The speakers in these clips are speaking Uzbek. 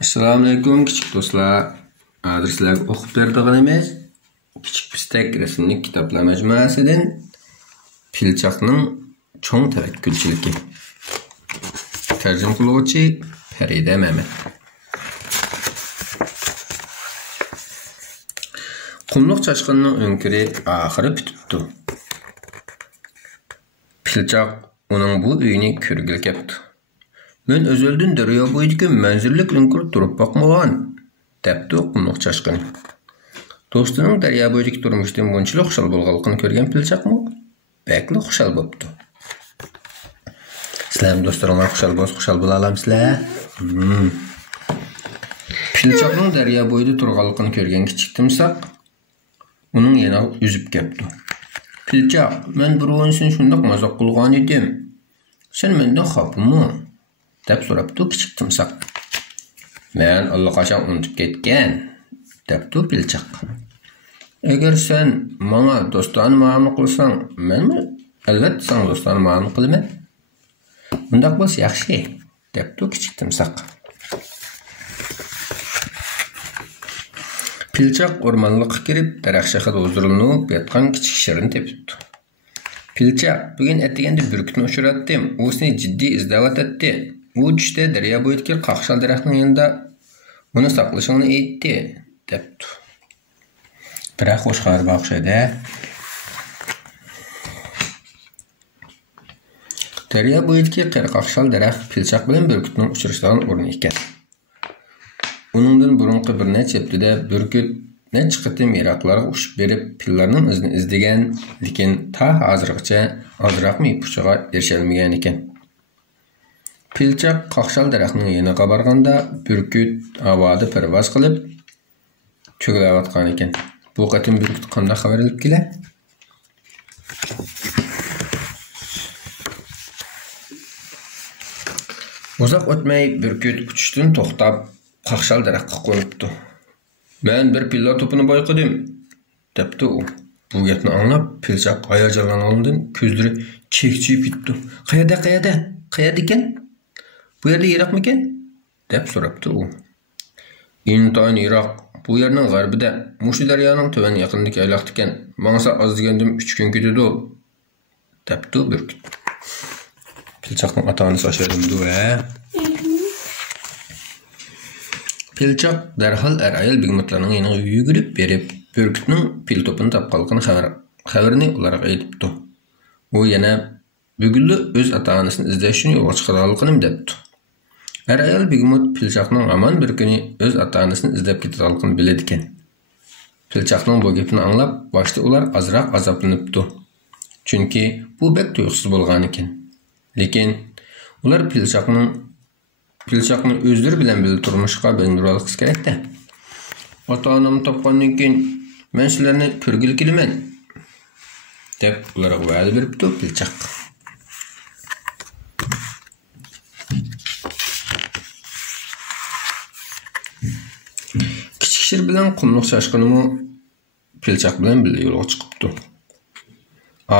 Assalamu alaykum kichik do'stlar. Hozir sizlarga o'qib beradiganimiz Kichik pistak rasmlik kitoblar majmuasidan Pilchoqning cho'ng tavakkulchiligi. Tarjima qiluvchi Farida Mehmet. Qumluq chashqinning o'nkiri oxiri bitibdi. Pilchoq uning bu uyini ko'rgili kepti. Men özöldün daryo bo'yidagi manzillik o'nkir turib boqmagan, debdi qumluq chashqini. Do'stining daryo bo'yidagi turmushdan bunchalik xushal bo'lganligini ko'rgan Pilchoqmi? Bakli xushal bo'pti. Sizlar do'stlaringlar xushal bo'la olamsizlar? Pilchoqning daryo bo'yida turganligini ko'rgan kichik timsoq uning yana yüzüp kepti. Pilchoq, men birovni sen shundoq mazoq qilgan edim. Sen mendan xafami? deb so'rabdi kichik timsoq. Men allaqachon unutib ketgan, debdi Pilchoq. Agar sen menga do'stona muomala qilsang, menmi albatta sen do'stona muomala qilaman. Bundaq bo'lsa yaxshi, debdi kichik timsoq. Pilchoq o'rmonlikqa kirib, daraxt shaxida o'zdirilib yotgan kichik shirin tepibdi. Pilchoq, bugun ataganda burkutni uchratdim. U seni jiddiy izlayotdi. U tushda daryo bo'yidagi qaqshal daraxtning yanında uni saqlashingni aytdi, debdi. Biroq xush xabar o'xshaydi. Daryo bo'yidagi qaqshal daraxt Pilchoq bilan burkutning uchrashidan o'rin ekan. Uningdan burunqi bir necha haftada burkut necha qitim yiroqlarga uchib berib, pillarning izini izlagan, lekin ta hozirgacha ozroqmi puchiga erisholmagan ekan. Pilchoq qaqshal daraxtning yoniga borganda burkut havoda parvoz qilib cho'g'layotgan ekan. Bu qatim burkut qanday xabar olib kelar? Uzoq o'tmay burkut uchishdan to'xtab qaqshal daraxtga qo'nibdi. Men bir pilla to'pini boyqadim, debdi u. Bu gapni anglab Pilchoq hayajonlangandan ko'zlari chekchiyib ketdi. Qayerda ekan? Bu yerda yiroqmikan? deb so'rabdi u. Intoyin yiroq. Bu yerning g'arbida, Mushu daryoning tuvan yaqinidagi ayloqda ekan. Mangsa oz degandim 3 kun ketadi, debdi burkut. Pilchoqning ota-onasi ashadimdi va Pilchoq darhol ayol bigmutlarning yoniga yugurib berib, burkutning pil to'pini topqanligini xabarini ularga aytibdi. U yana bugunli o'z ota-onasini izlash uchun yo'lga chiqarganligini debdi. Ayol bigmut Pilchoqning aman bir kuni o'z ota-onasini izlab ketganligini biladi ekan. Pilchoqning bu gapini anglab, boshda ular azroq azoblanibdi. Chunki bu bek tuyuqsiz bo'lgan ekan. Lekin ular Pilchoqni o'zlari bilan birga turmushga bindirish kerak-da. Ota-onamni topgandan keyin men sizlarni ko'rgili kelaman, deb ularga va'da beribdi Pilchoq. Kichik shir bilan qumluq chashqinimi Pilchoq bilan birga yo'lga chiqibdi.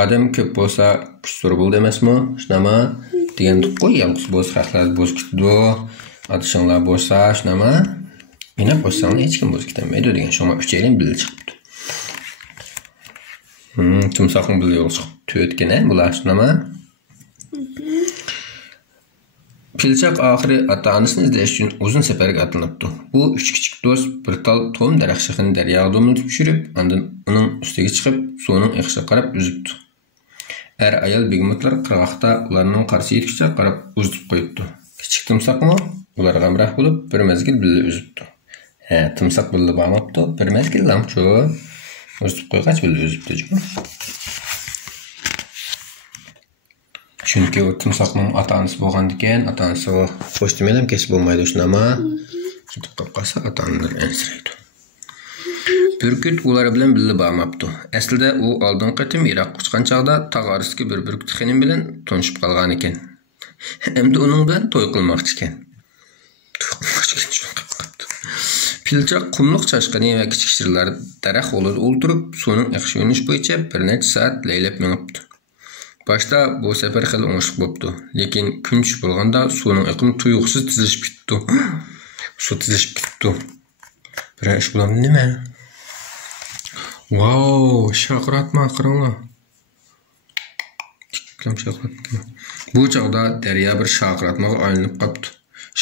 Odam ko'p bo'lsa, kuch zo'r bo'ldi emasmi? Shunama degandik qo'y, yolg'iz bo'lsa haqlar bo'z ketdi. Adishinglar bo'lsa, shunama meni qo'ysang hech kim bo'z ketmaydi degan shoma uchaylan birga chiqibdi. Timsoqning birga yo'lga chiqib to'yotgan bular shunama. Pilchoq oxiri ota-onasini izlash uchun uzun safarga otlanibdi. U uch kichik do'st bir tal to'm daraxt shaxini daryoga do'milib tushirib, undan uning ustiga chiqib, suvning eqishiga qarab uzibdi. Ayol bigmutlar qirg'oqda ularning qarshi yetkicha qarab uzib qo'yibdi. Kichik timsoqmi ularga hamroh bo'lib bir mezgil birga uzibdi. Timsoq birga bormabdi, bir mezgil lamcho uzib qo'ygach birga uzibdi. Chunki u timsoqning ota-onasi bo'lgandikan, ota-onasi xo'sh demaylam kesib bo'lmaydi shunama. Ketib qolsa ota-onalar ansiraydi. Burkut ular bilan birga bormabdi. Aslida u oldin qatim Iroq chiqqan chog'da tog' orasidagi bir burkut xinim bilan tonishib qolgan ekan. Endi uning bilan to'y qilmoqchi ekan. Pilchoq qumluq chashqini va kichik shirlar daraxt oldida o'ltirib, suvning eqish yo'nish bo'yicha bir necha soat laylab minibdi. Başta bu sefer xil o'ngishli bo'pti, lekin kun tushib bo'lganda suvning iqimi tuyuqsiz tizilishib ketdi. Şu tizilishib ketibdi. Bir ish bo'lamdi nima? Wow, shaqratma qaranglar. Tiklam shaqratma. Bu chaqda daryo bir shaqratmaga aylanib qopti.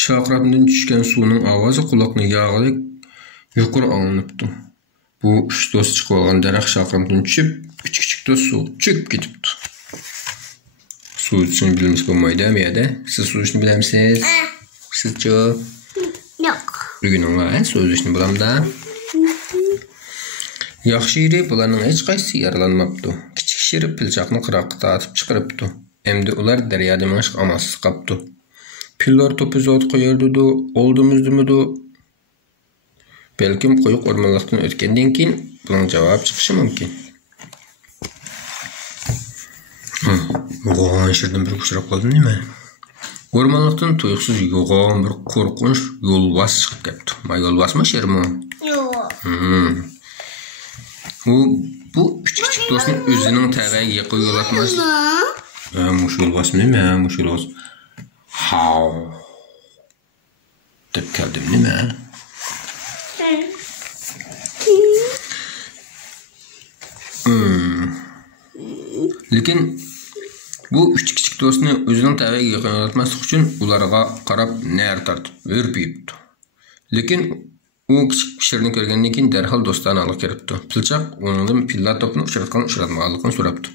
Shaqratdan tushgan suvning ovozi quloqni yog'lik yuqori anglanibdi. Bu uch do'st chiqib olgan daraxt shaqratdan tushib, kichik do'st suv cho'kib ketibdi. Suv ichishni bilmas bo'lmaydi, miyada. Siz suv ichishni bilamsiz? Sizchi? Yo'q. Buguninglar suv ichishni bilamda. Yaxshi yeri bularning hech qaysi yaralanmabdi. Kichik shir pilchoqni qiraqqa tortib chiqaribdi. Endi ular daryoda mashq amalsiz qolibdi. Pillar to'pi zot qo'yardi-du, oldimizdimi-du. Balkim qo'yiq o'rmonlikdan o'tgandan keyin buning javob chiqishi mumkin. Yo'g'on shirdan bir kuchroq qoldi nima? O'rmonlikdan tuyuqsiz yo'g'on bir qo'rqinch yo'lbars chiqib ketdi. Ma yo'lbarsmi shirmi? Yo'q. Bu küçük dostun özünün təvəyi yıqı yol atmaz. Muş yo'lbasmi nima? Muş yo'lbas. Hav. Deb keldim nima? Lekin bu küçük dostunu özünün təvəyi yıqı yol atmaslık üçün ularga qarab nər tartib örpüyübdü. Lekin u kichik shirni ko'rgandan keyin darhol do'stlarni olib kiribdi. Pilchoq undan pilla topini uchratmaganligini so'rabdi.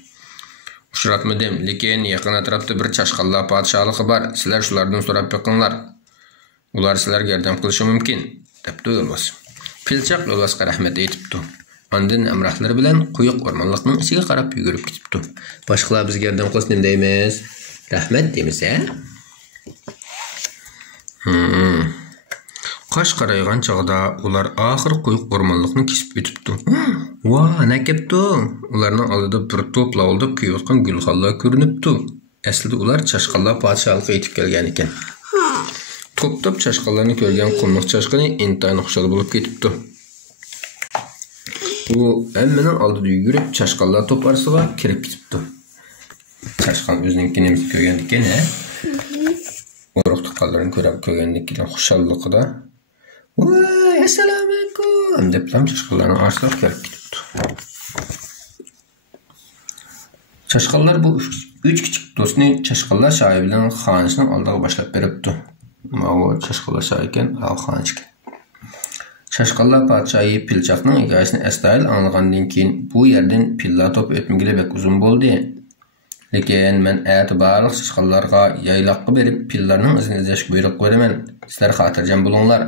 Uchratmadim, lekin yaqin atrofda bir chashqonlar podshohligi bor. Sizlar shulardan so'rab boqinglar. Ular sizlarga yordam qilishi mumkin, debdi yo'lbars. Pilchoq yo'lbarsga rahmat aytibdi. Ondan amrohlari bilan quyuq o'rmonlikning ichiga qarab yugurib ketibdi. Boshqalar bizga yordam qilsin deb deymiz. Rahmat deymiz, a? Qash qaraygan chog'da ular oxir quyuq o'rmonlikni kesib o'tibdi. Va, ne kepti? Ularning oldida bir to'p lavildab kuyayotgan gulxonlar ko'rinibdi. Aslida ular chashqonlar podshohligiga yetib kelgan ekan. To'p-to'p chashqonlarni ko'rgan qumliq chashqoni intayin xushal bo'lib ketibdi. U hammaning oldida yugurib chashqonlar to'p orasiga kirib ketibdi. Chashqon o'zinikini ko'rgan ekan, ha? O'roq tuqqanlarini ko'rib ko'rgandan keyin xushalliqida "Voy, assalomu alaykum" deb chashqonlarning orasiga kirib ketibdi. Chashqonlar bu üç kichik do'stni chashqonlar shoyi bilan xonishning oldiga boshlab beribdi. Mana chashqonlar shoyi ekan, xonish ekan. Chashqonlar podshohi pilchoqning hikoyasini astoydil anglagandan keyin bu yerdan pilla to'p o'tmagili bek uzun bo'ldi. Lekin men barliq chashqonlarga yayloqqa berib pillarning izini izlashga buyruq qo'yaman. Sizlar xotirjam bo'linglar.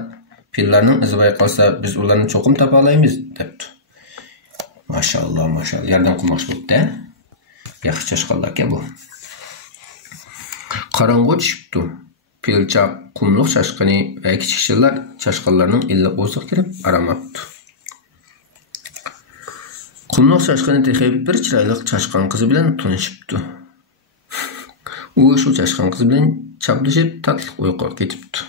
Pillarning izi bayqalsa biz ularni cho'qim topa olamiz, debdi. Maşallah, maşallah. Yerdan qilmoqchi bo'ldi. Yaxshi chashqonlar bu. Qorong'u tushibdi. Pilchoq, qumliq chashqoni va kichik shirlar chashqonlarning illiq o'ziga kirib aramabdi. Qumliq chashqoni texib bir chiroyli chashqon qizi bilan tanishibdi. U shu chashqon qiz bilan chaplashib tatliq uyquga ketibdi.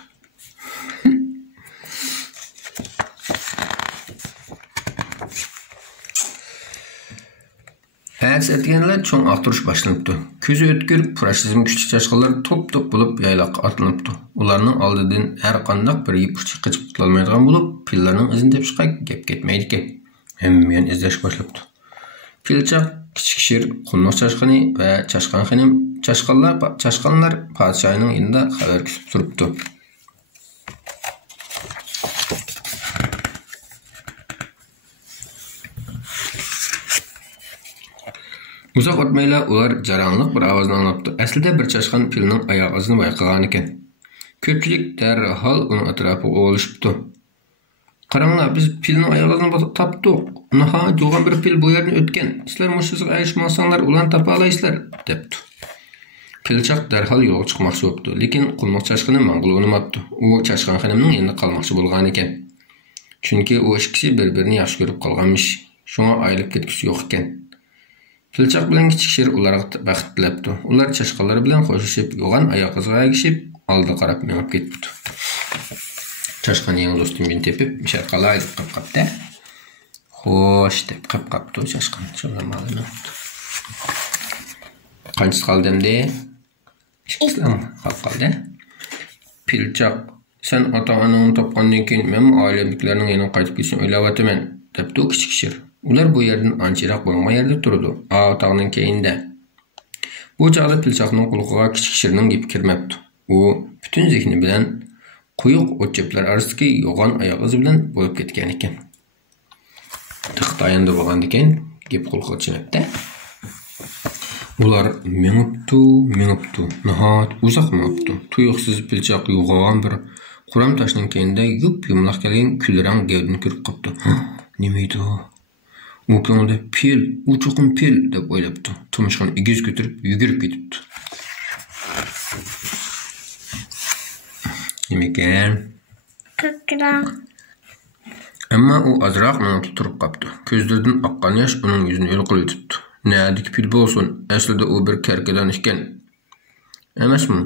Ertesi etkenler çoğun aktırış başlanıptı. Közü ötkür, puraşizm küçük çaşqalar top-top bulup yaylaqqa atlanıptı. Ularning oldidan her qandaq bir yip uçuq qıçıp tutulmaydigan bulup, pillarning izini tepishqa gap ketmaydi ekan. Hammayan izlash boshlabdi. Pilchoq, kichik shir, qumliq chashqoni va chashqon xonim chashqonlar podshohining yanida xabar kutib turibdi. Uzoq o'tmayla ular jaranliq bir ovozni anglabdi. Aslida bir chashqon pilning oyoq izini bayqagan ekan. Ko'pchilik darhol uning atrofiga o'g'ilishibdi. Qaranglar, biz pilning oyoq izini topdik. Nihoyat yo'g'on bir pil bu yerdan o'tgan. Sizlar mushizga ayishmasanglar, ularni topa olasizlar, debdi. Pilchoq darhol yo'lga chiqmoqchi bo'ldi, lekin qumliq chashqoni ma'qul bo'lmabdi. U chashqon xonimning yanida qolmoqchi bo'lgan ekan. Chunki u ikkisi bir-birini yaxshi ko'rib qolganmish. Shunga aylib ketgisi yo'q ekan. Pilchoq bilan kichik shir ularga baxt tilabdi. Ular chashqonlar bilan qo'shishib, yo'g'on oyoq iziga egishib, oldiga qarab minib ketdi. Chashqon yangi do'stim bilan tepib, "Sharqalay" deb qapqapti. "Xo'sh" deb qapqapti chashqon. Shunday ma'lum. Qancha qoldimda? Ishlam qoldi. Pilchoq Sen ata-ananı topqandan keyin men ailemdiklarning yana qaytib kelishini o'ylayapman, debdi u kichik shir. Ular bu yerdan ancharoq bo'lgan yerda turdi. Atag'ning keyinda. Bu chaqda pilchoqning qulog'iga kichik shirning gapi kirmabdi. U butun zehni bilan quyuq o'tcheplar orasidagi yo'g'on oyoq izi bilan bo'lib ketgan ekan. Xiqtayanda bo'lgan ekan, gap qulog'iga tushmabdi. Ular minibdi. Nihoyat uzoq minibdi. Tuyuqsiz pilchoq yo'g'on bir quram toshning keyinda yumloq kelgan kulrang gavdani ko'rib qopti. Nima edi u? U ko'ngilda pil, u cho'qim pil deb o'ylabdi. Tumshug'ini egiz ko'tarib yugurib ketibdi. Nima ekan? Ko'kram. Ammo u azroq minib turib qopti. Ko'zlaridan oqqan yosh uning yuzini yo'l qilib o'tibdi. Nädik pil bolsun, aslida u bir karkadan ekan. Emasmi?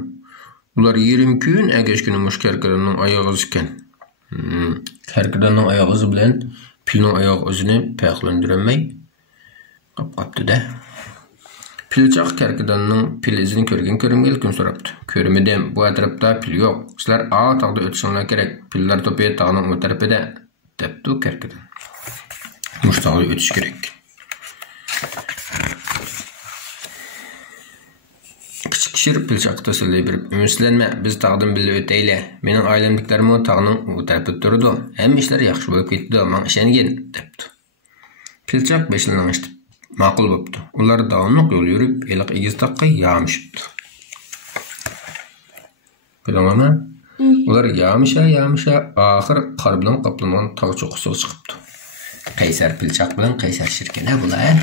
Ular 20 kun agashkuni mush karkadanning oyog'i ekan. Karkadanning oyog'i bilan pilning oyoq izini farqlandirolmay qopdi-da. Pilchoq karkadanning pil izini ko'rgan kun so'rabdi. Ko'rmadim, bu atrofda pil yo'q. Sizlar A tog'da o'tishinglar kerak. Pillar to'pi tog'ning o tarafida, debdi karkadan. Mush tog'da o'tish kerak. Kichik shir pilchoqqa tasallay berib, "Ümitlanma, biz tog'dan birga o'tayli. Mening ailemdiklarimi tog'ning u tarafida turdi. Hamma ishlar yaxshi bo'lib ketdi, men ishongin", debdi. Pilchoq beshini eshitib, ma'qul bo'pti. Ular davomli yo'l yurib, eliq egiz taqqa yamishibdi. Bilamanmi? Ular yamisha, oxir qor bilan qoplangan tog' cho'qqisiga chiqibdi. Qaysar pilchoq bilan qaysar shirkana bular.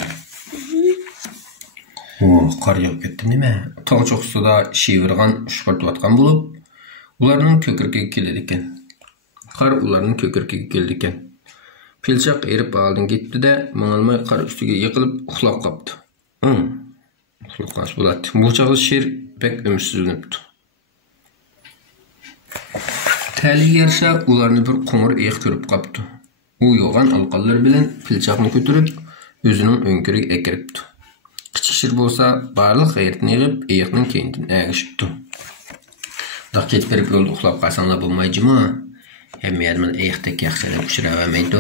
Qor yog'ib ketdi nima? Tog' cho'qqisida shivirgan, ushqirtayotgan bo'lib, ularning ko'kirkiga keldi ekan. Qor ularning ko'kirkiga keldi ekan. Pilchoq erib oldin ketdi-da, mang'ilmay qor ustiga yiqilib uxlab qopti. Uxlaqas bo'ladi. Bu chog'da shir pek umsizlanibdi. Taliga yarasha ularni bir qo'ng'ir eyiq ko'rib qopti. U yo'g'on alqonlar bilan pilchoqni ko'tarib, o'zining o'nkiriga akiribdi. Kichik shir bo'lsa, barliq g'ayratni yig'ib, eyiqning keynidan agishibdi. Daqqa berib yo'lda uxlab qolsanglar bo'lmaydimi? Hamma yerdan eyiqdek yaxshilab uchiravermaydi.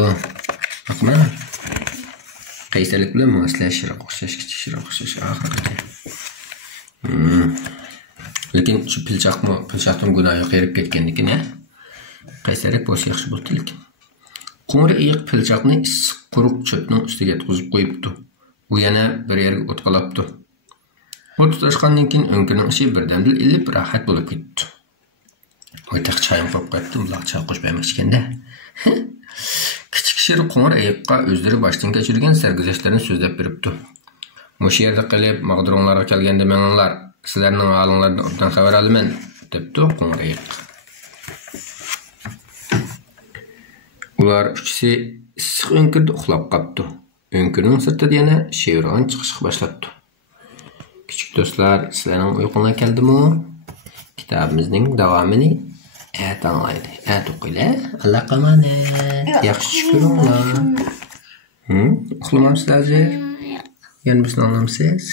Haqmi? Qaysarlik bilan moslashib o'xshash, kichik shir o'xshash oxirida. Lekin shu pilchoqning gunohi qirib ketganligini qaysarlik bo'lsa yaxshi bo'ldi lekin. Qo'ng'ir eyiq pilchoqni issiq quruq cho'pning ustiga yotqizib qo'yibdi. U yana bir yerga o't qalabdi. O't tutashgandan keyin o'nkining ichi birdamda ilib rohat bo'lib ketdi. O'taq choyim qo'yib qo'yibdi, ular choy qo'shmaymiz ekanda. Kichik shir qo'ng'ir eyiqqa o'zlari boshdan kechirgan sarguzashtlarini so'zlab beribdi. Mush yerda qilib, mag'duronglarga kelganda meninglar, sizlarning holinglardan obdan xabar olaman, debdi qo'ng'ir eyiq. Ular uchisi issiq o'nkirda uxlab qopdi. Önkürning sirtida yana shevron chiqishga boshlabdi. Kichik do'stlar, sizlarning uyqunglar keldimi? Kitobimizning davomini anglaydi. O'qinglar. Alloh qo'ymasin. Yaxshi ko'ringlar. Uxlamamsizlar? Yana bizni anglamsiz?